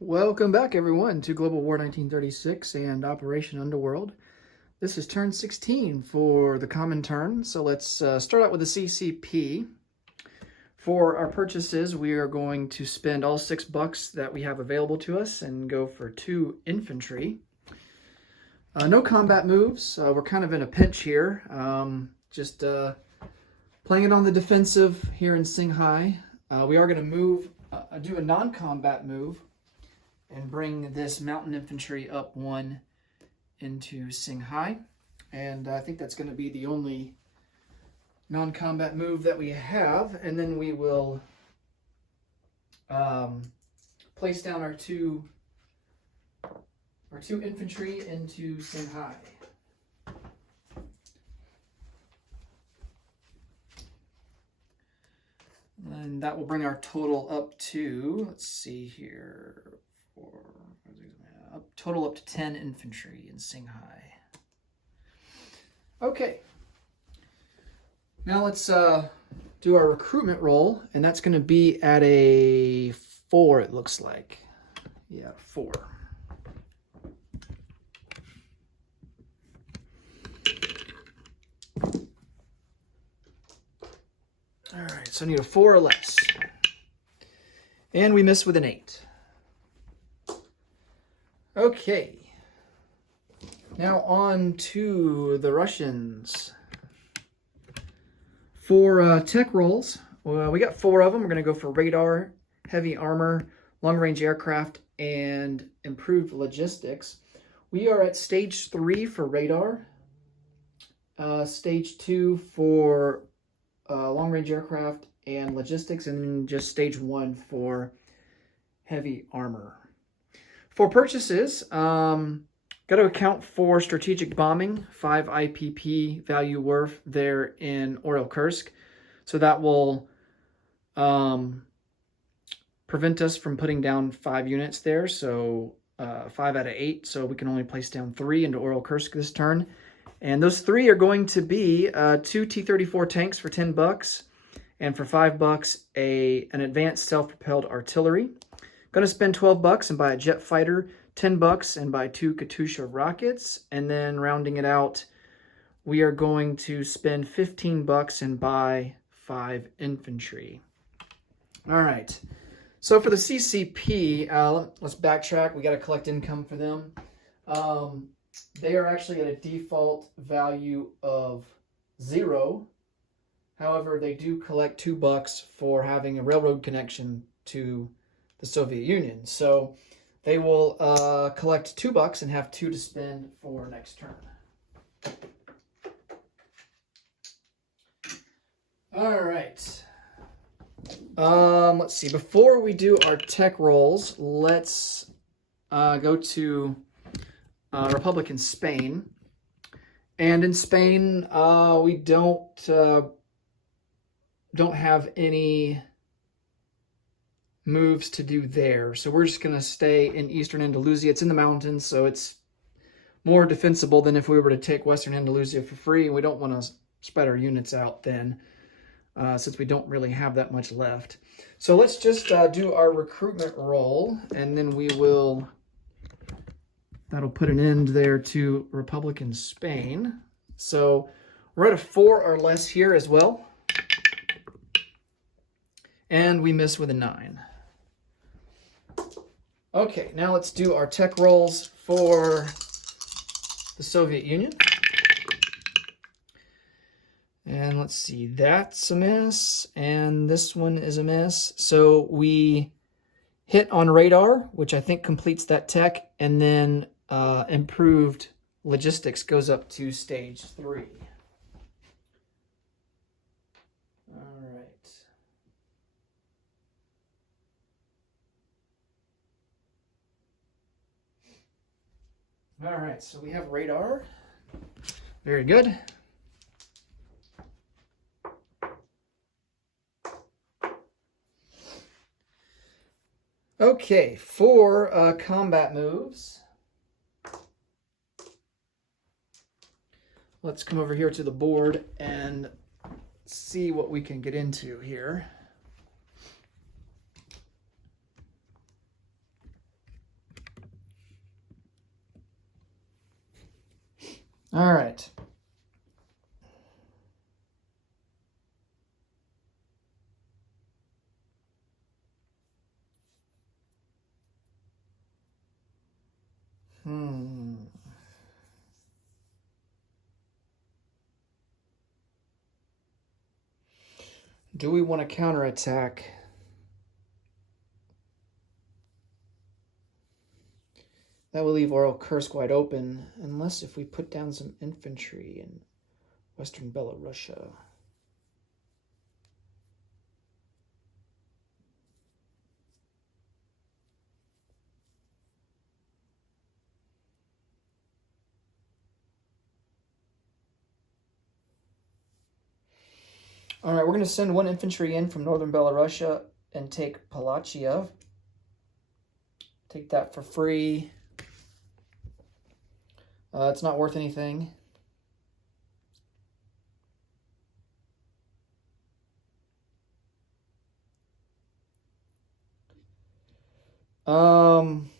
Welcome back, everyone, to Global War 1936 and Operation Underworld. This is turn 16 for the common turn, so let's start out with the CCP. For our purchases, we are going to spend all $6 that we have available to us and go for 2 infantry. No combat moves. We're kind of in a pinch here. Just playing it on the defensive here in Singhai. We are going to move, do a non-combat move, and bring this mountain infantry up 1 into Singhai. And I think that's going to be the only non-combat move that we have. And then we will place down our two infantry into Singhai. And that will bring our total up to, let's see here, total up to 10 infantry in Singhai. Okay. Now let's do our recruitment roll, and that's going to be at a 4, it looks like. Yeah, 4. All right, so I need a 4 or less. And we miss with an 8. Okay. Now on to the Russians. For tech rolls, we got 4 of them. We're going to go for radar, heavy armor, long-range aircraft, and improved logistics. We are at stage 3 for radar, stage 2 for long-range aircraft and logistics, and then just stage 1 for heavy armor. For purchases, got to account for strategic bombing, 5 IPP value worth there in Orel-Kursk. So that will prevent us from putting down 5 units there. So 5 out of 8. So we can only place down 3 into Orel-Kursk this turn. And those 3 are going to be 2 T-34 tanks for $10. And for $5, an advanced self-propelled artillery. Going to spend $12 and buy a jet fighter, $10 and buy 2 Katyusha rockets, and then rounding it out, we are going to spend $15 and buy 5 infantry. All right, so for the CCP, let's backtrack. We got to collect income for them. They are actually at a default value of 0. However, they do collect $2 for having a railroad connection to the Soviet Union. So they will collect $2 and have 2 to spend for next turn. All right. Let's see. Before we do our tech rolls, let's go to Republican Spain. And in Spain, we don't have any moves to do there. So we're just going to stay in Eastern Andalusia. It's in the mountains, so it's more defensible than if we were to take Western Andalusia for free. We don't want to spread our units out then, since we don't really have that much left. So let's just do our recruitment roll, and then we will, that'll put an end there to Republican Spain. So we're at a 4 or less here as well. And we miss with a 9. Okay, now let's do our tech rolls for the Soviet Union. And let's see, that's a miss, and this one is a miss. So we hit on radar, which I think completes that tech, and then improved logistics goes up to stage 3. All right, so we have radar. Very good. Okay, for combat moves, let's come over here to the board and see what we can get into here. All right. Do we want to counterattack? That will leave Oral Kursk wide open, unless if we put down some infantry in Western Belarusia. All right, we're going to send one infantry in from northern Belarusia and take Palachiev. Take that for free. It's not worth anything. Um...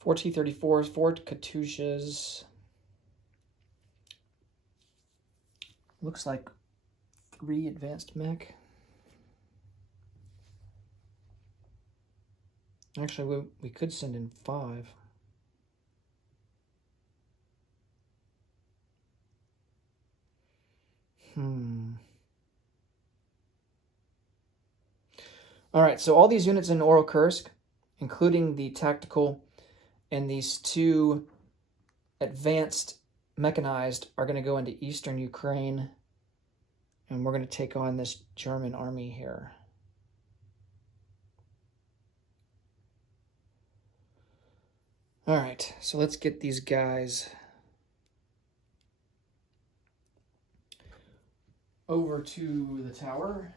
4 T-34s, 4 Katyushas. Looks like 3 advanced mech. Actually, we could send in 5. All right, so all these units in Oral Kursk, including the tactical and these 2 advanced mechanized, are going to go into eastern Ukraine, and we're going to take on this German army here. All right, so let's get these guys over to the tower.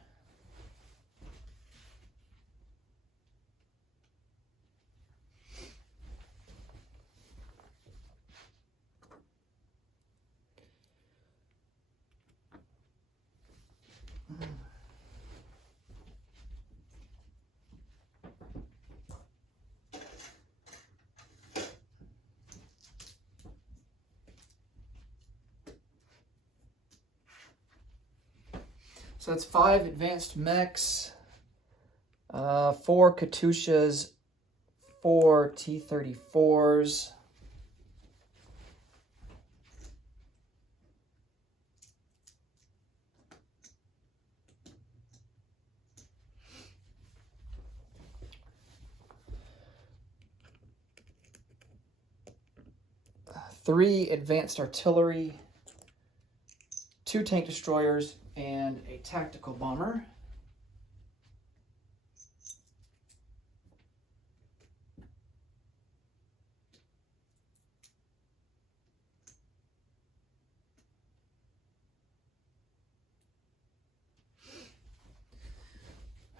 So that's 5 advanced mechs, 4 Katyushas, 4 T-34s. Three advanced artillery, 2 tank destroyers, and a tactical bomber.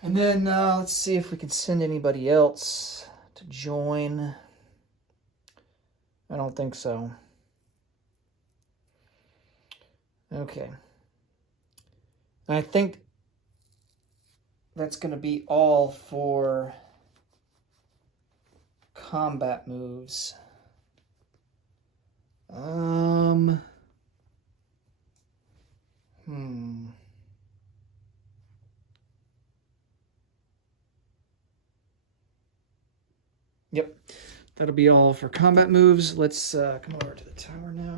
And then let's see if we can send anybody else to join. I don't think so. Okay. And I think that's going to be all for combat moves. Yep, that'll be all for combat moves. Let's come over to the tower now.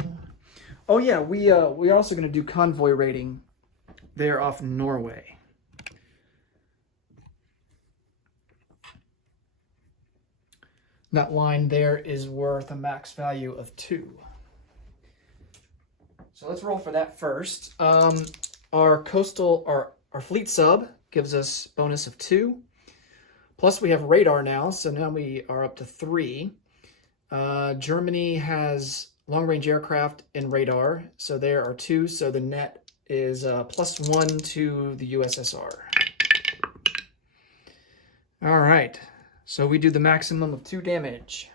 Oh yeah, we're also going to do convoy raiding there off Norway. That line there is worth a max value of 2. So let's roll for that first. Our fleet sub gives us bonus of 2. Plus we have radar now, so now we are up to 3. Germany has long-range aircraft and radar, so there are 2, so the net is +1 to the USSR. All right, so we do the maximum of 2 damage.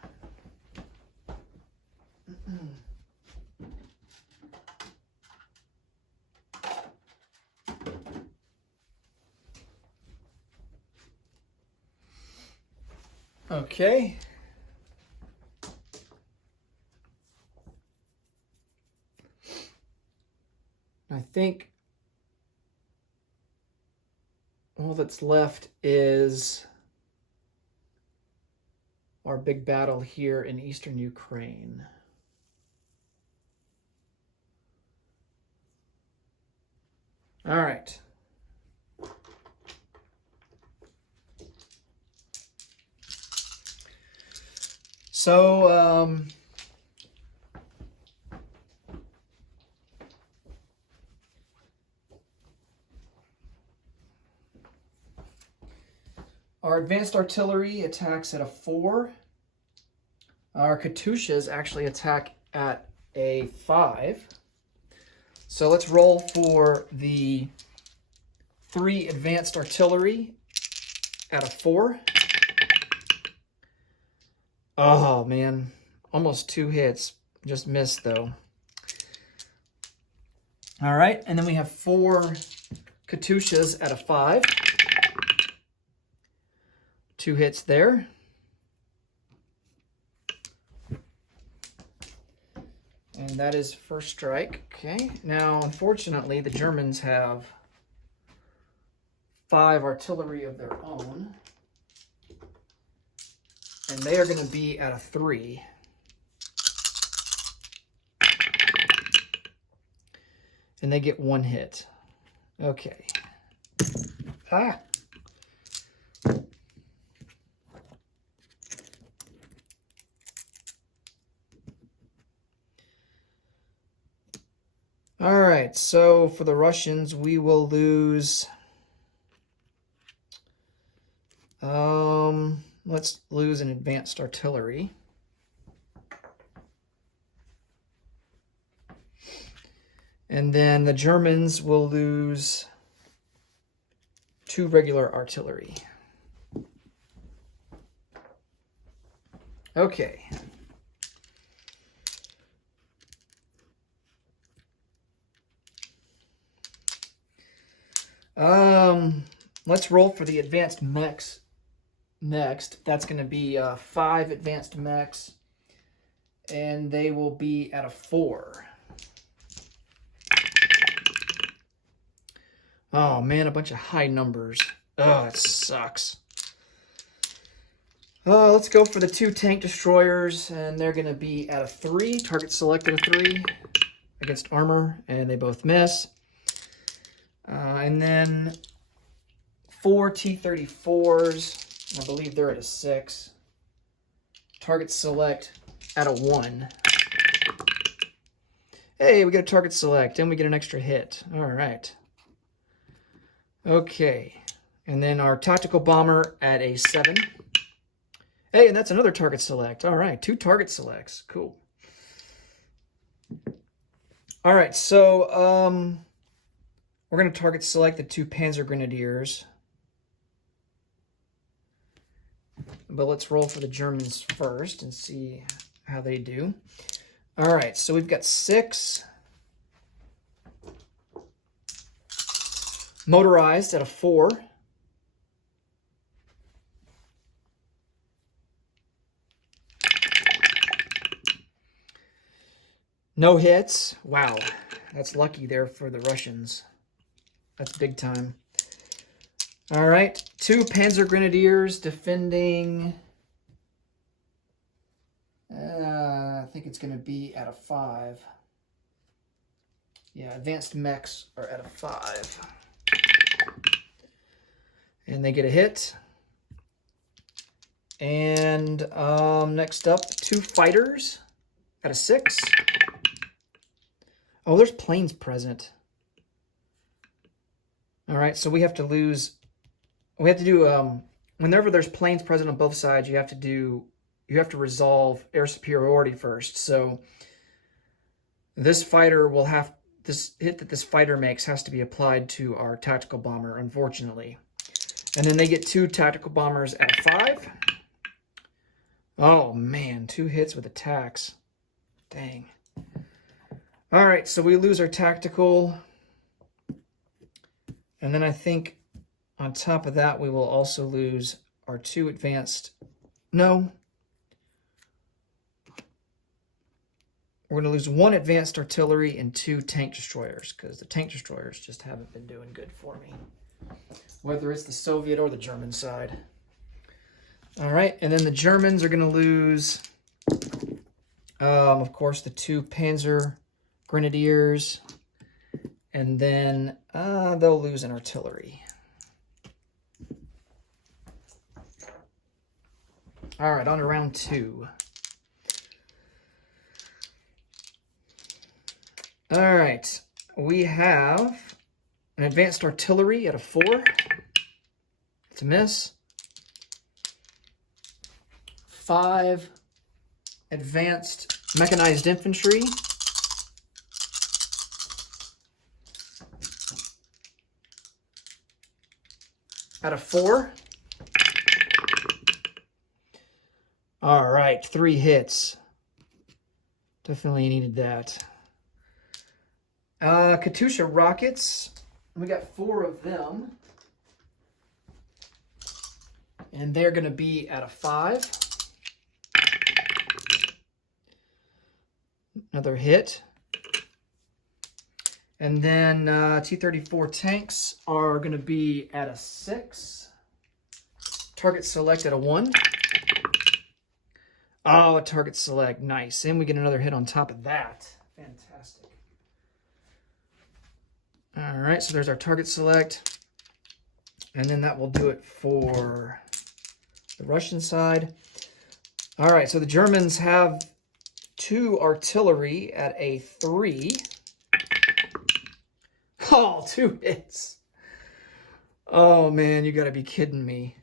Okay. I think all that's left is our big battle here in eastern Ukraine. All right. So, our advanced artillery attacks at a 4. Our Katyushas actually attack at a 5. So let's roll for the 3 advanced artillery at a 4. Oh, man. Almost 2 hits. Just missed, though. All right. And then we have 4 Katyushas at a 5. 2 hits there. And that is first strike. Okay. Now, unfortunately, the Germans have 5 artillery of their own. And they are going to be at a 3. And they get 1 hit. Okay. Ah. All right, so for the Russians, we will lose... let's lose an advanced artillery. And then the Germans will lose 2 regular artillery. Okay. Let's roll for the advanced mechs next. That's going to be 5 advanced mechs, and they will be at a 4. Oh man, a bunch of high numbers. Oh, it sucks. Let's go for the 2 tank destroyers, and they're going to be at a 3. Target selected a 3 against armor, and they both miss. And then 4 T-34s. I believe they're at a 6. Target select at a 1. Hey, we get a target select, and we get an extra hit. All right. Okay. And then our tactical bomber at a 7. Hey, and that's another target select. All right, 2 target selects. Cool. All right, so we're going to target select the 2 Panzer Grenadiers. But let's roll for the Germans first and see how they do. All right, so we've got 6 motorized at a 4. No hits. Wow, that's lucky there for the Russians. That's big time. All right, 2 Panzer Grenadiers defending. I think it's going to be at a 5. Yeah, advanced mechs are at a 5. And they get a hit. And next up, 2 fighters at a 6. Oh, there's planes present. All right, so we have to do, whenever there's planes present on both sides, you have to resolve air superiority first. So this fighter will have, this hit that this fighter makes has to be applied to our tactical bomber, unfortunately. And then they get 2 tactical bombers at a 5. Oh man, 2 hits with attacks. Dang. All right, so we lose our tactical. And then I think on top of that, we will also lose our 2 advanced no. We're going to lose 1 advanced artillery and 2 tank destroyers, because the tank destroyers just haven't been doing good for me, whether it's the Soviet or the German side. All right, and then the Germans are going to lose, of course, the 2 Panzer Grenadiers, and then they'll lose an artillery. All right, on to round 2. All right, we have an advanced artillery at a 4. It's a miss. 5 advanced mechanized infantry. At a 4. All right, 3 hits. Definitely needed that. Katyusha rockets. We got 4 of them. And they're going to be at a 5. Another hit. And then T-34 tanks are going to be at a 6. Target select at a 1. Oh, a target select. Nice. And we get another hit on top of that. Fantastic. All right, so there's our target select. And then that will do it for the Russian side. All right, so the Germans have 2 artillery at a 3. Oh, 2 hits. Oh, man, you got to be kidding me.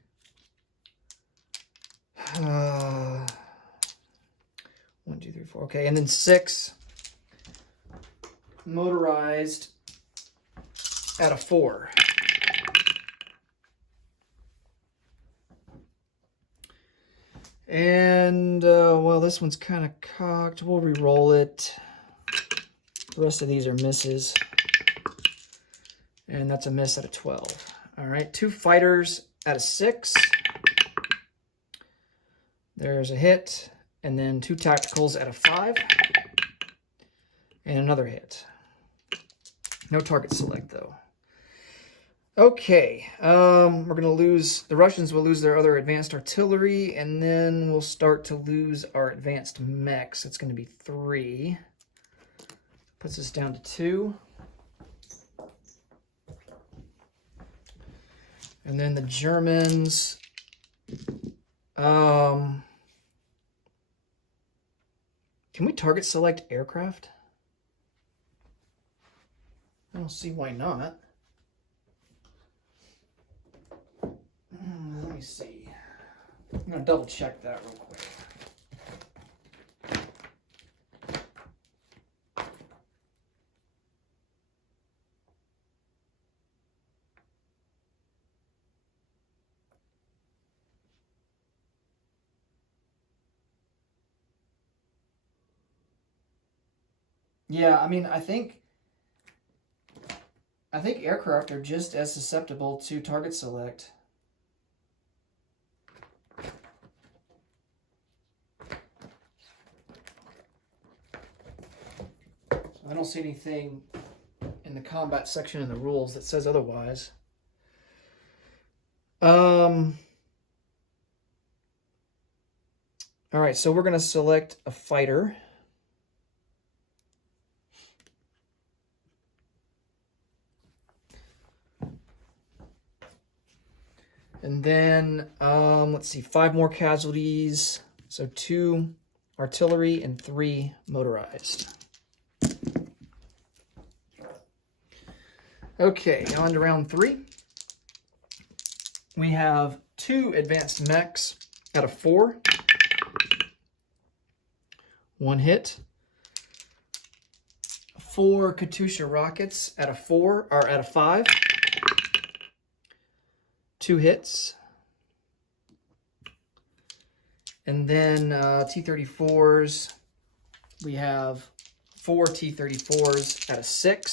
1, 2, 3, 4. Okay, and then 6 motorized at a 4. And, well, this one's kind of cocked. We'll re-roll it. The rest of these are misses. And that's a miss at a 12. All right, 2 fighters at a 6. There's a hit. And then 2 tacticals at a 5. And another hit. No target select, though. Okay, we're going to lose, the Russians will lose their other advanced artillery, and then we'll start to lose our advanced mechs. It's going to be 3. Puts us down to 2. And then the Germans, can we target select aircraft? I don't see why not. Let me see. I'm going to double check that real quick. Yeah, I mean, I think aircraft are just as susceptible to target select. I don't see anything in the combat section in the rules that says otherwise. All right, so we're going to select a fighter. And then, let's see, 5 more casualties. So 2 artillery and 3 motorized. Okay, on to round 3. We have 2 advanced mechs at a 4. 1 hit. 4 Katyusha rockets at a 4, or at a 5. 2 hits. And then T-34s, we have 4 T-34s at a 6.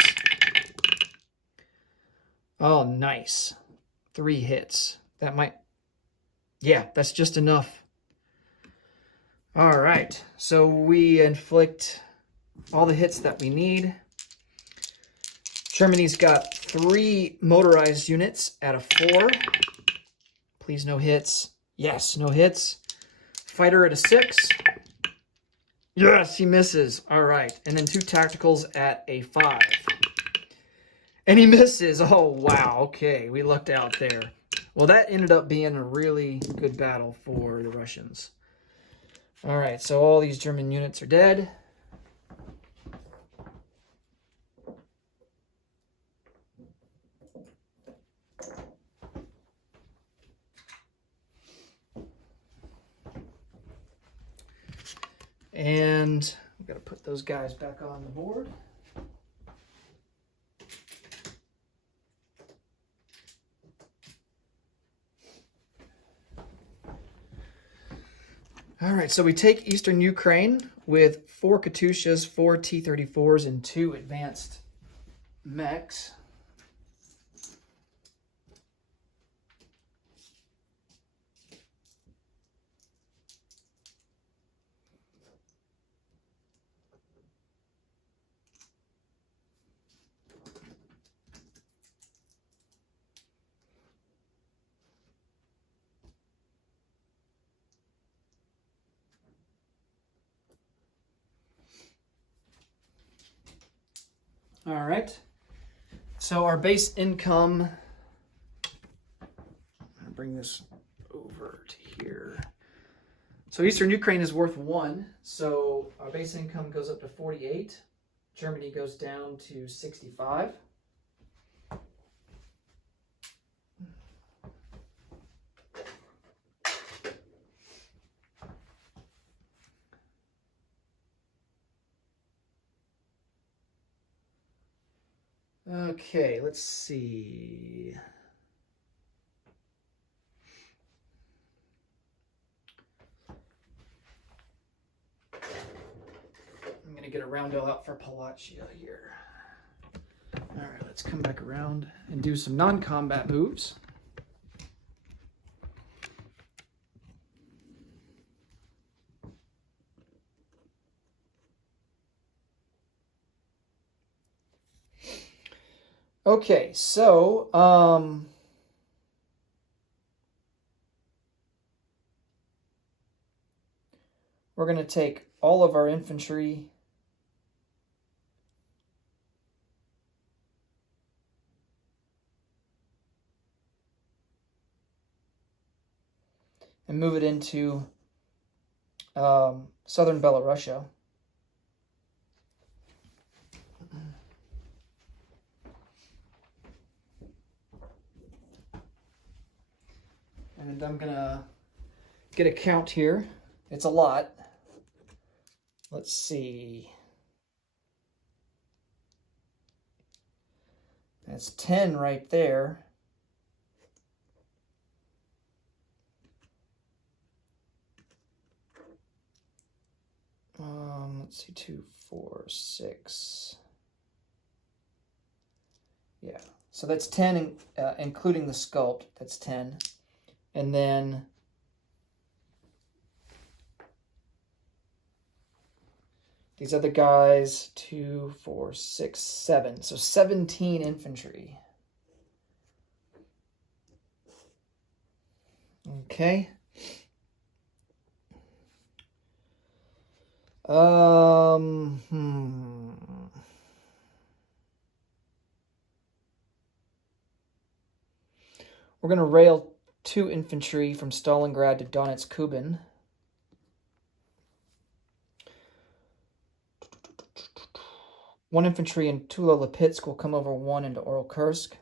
Oh, nice. 3 hits. That might, yeah, that's just enough All right, so we inflict all the hits that we need. Germany's got 3 motorized units out of 4. Please, no hits. Yes, no hits. Fighter at a 6. Yes, he misses. All right, and then 2 tacticals at a 5. And he misses. Oh, wow. Okay, we lucked out there. Well, that ended up being a really good battle for the Russians. All right, so all these German units are dead. And we've got to put those guys back on the board. All right, so we take Eastern Ukraine with 4 Katyushas, 4 T-34s, and 2 advanced mechs. All right, so our base income, I'm gonna bring this over to here. So Eastern Ukraine is worth 1, so our base income goes up to 48. Germany goes down to 65. Okay, let's see. I'm going to get a roundo out for Palacio here. All right, let's come back around and do some non-combat moves. Okay, so we're going to take all of our infantry and move it into southern Belarusia. And I'm going to get a count here. It's a lot. Let's see. That's 10 right there. Let's see, 2, 4, 6. Yeah, so that's 10, including the sculpt. That's 10. And then these other guys, 2, 4, 6, 7. So 17 infantry. Okay. We're going to rail 2 infantry from Stalingrad to Donetsk-Kuban. One infantry in Tula-Lipetsk will come over 1 into Oral-Kursk.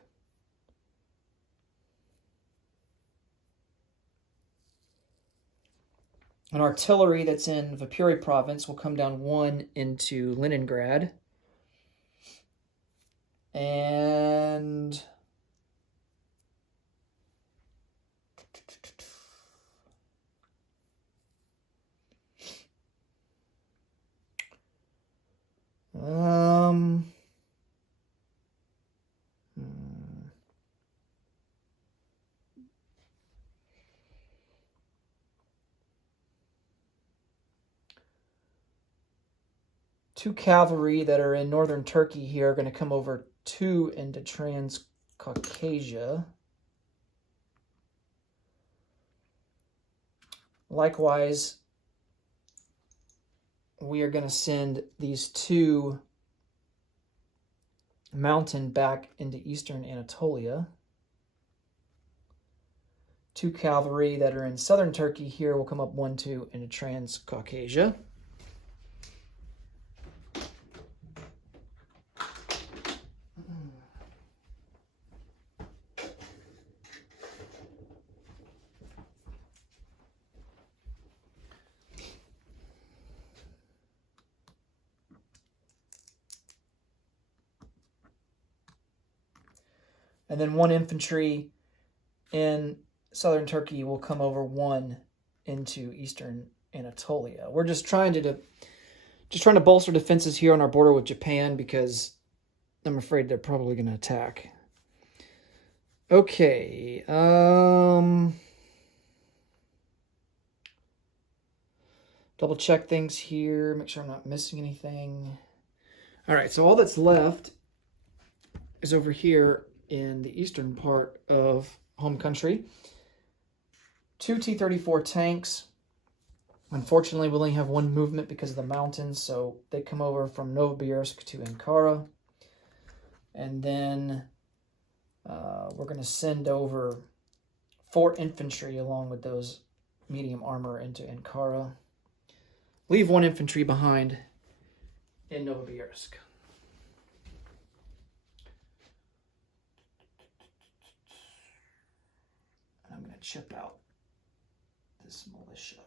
An artillery that's in Vapuri province will come down 1 into Leningrad. And 2 cavalry that are in northern Turkey here are going to come over 2 into Transcaucasia. Likewise, we are going to send these 2 mountain back into eastern Anatolia. 2 cavalry that are in southern Turkey here will come up 1, 2 into Transcaucasia. And then 1 infantry in southern Turkey will come over 1 into eastern Anatolia. We're just trying to bolster defenses here on our border with Japan because I'm afraid they're probably going to attack. Okay. Double check things here, make sure I'm not missing anything. All right, so all that's left is over here in the eastern part of home country. 2 T-34 tanks. Unfortunately, we only have 1 movement because of the mountains, so they come over from Novosibirsk to Ankara. And then we're going to send over 4 infantry along with those medium armor into Ankara. Leave 1 infantry behind in Novosibirsk. I'm going to chip out this militia.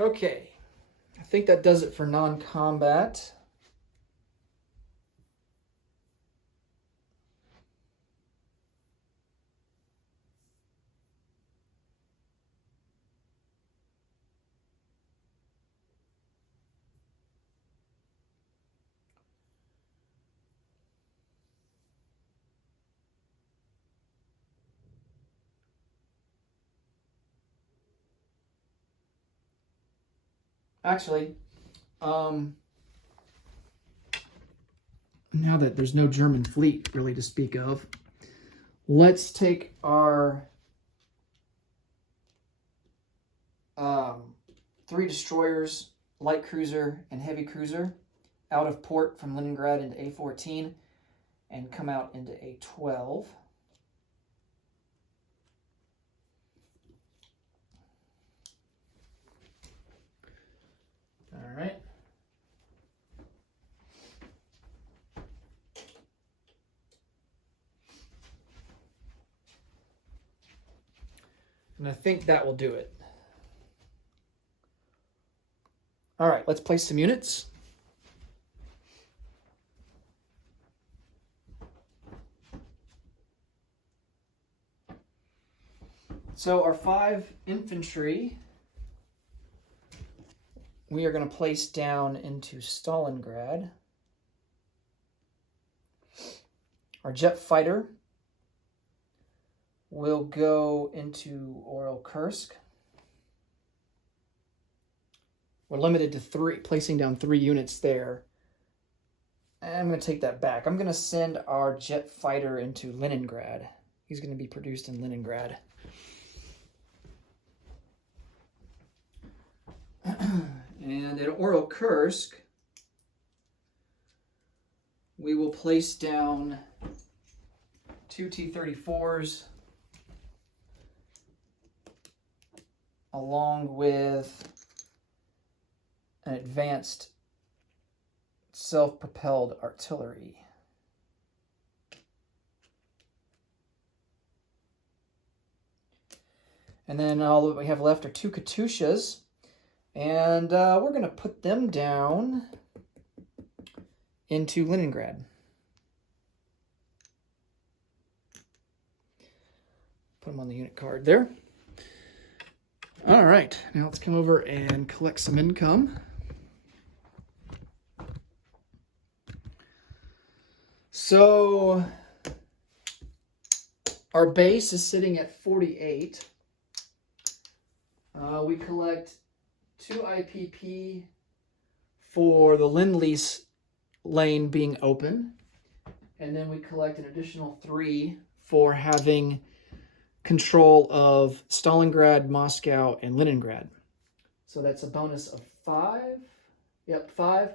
Okay, I think that does it for non-combat. Actually, now that there's no German fleet really to speak of, let's take our 3 destroyers, light cruiser, and heavy cruiser out of port from Leningrad into A14 and come out into A12. All right. And I think that will do it. All right, let's place some units. So our 5 infantry, we are going to place down into Stalingrad. Our jet fighter will go into Kursk. We're limited to 3, placing down 3 units there. And I'm going to take that back. I'm going to send our jet fighter into Leningrad. He's going to be produced in Leningrad. And at Kursk, we will place down 2 T-34s along with an advanced self-propelled artillery. And then all that we have left are 2 Katyushas. And we're going to put them down into Leningrad. Put them on the unit card there. All right, now let's come over and collect some income. So our base is sitting at 48. We collect 2 IPP for the Lend-Lease lane being open. And then we collect an additional 3 for having control of Stalingrad, Moscow, and Leningrad. So that's a bonus of 5. Yep, 5.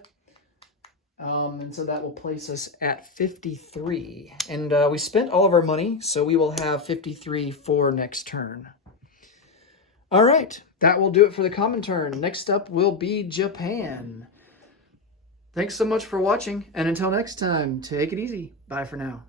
And so that will place us at 53. And we spent all of our money, so we will have 53 for next turn. All right, that will do it for the common turn. Next up will be Japan. Thanks so much for watching, and until next time, take it easy. Bye for now.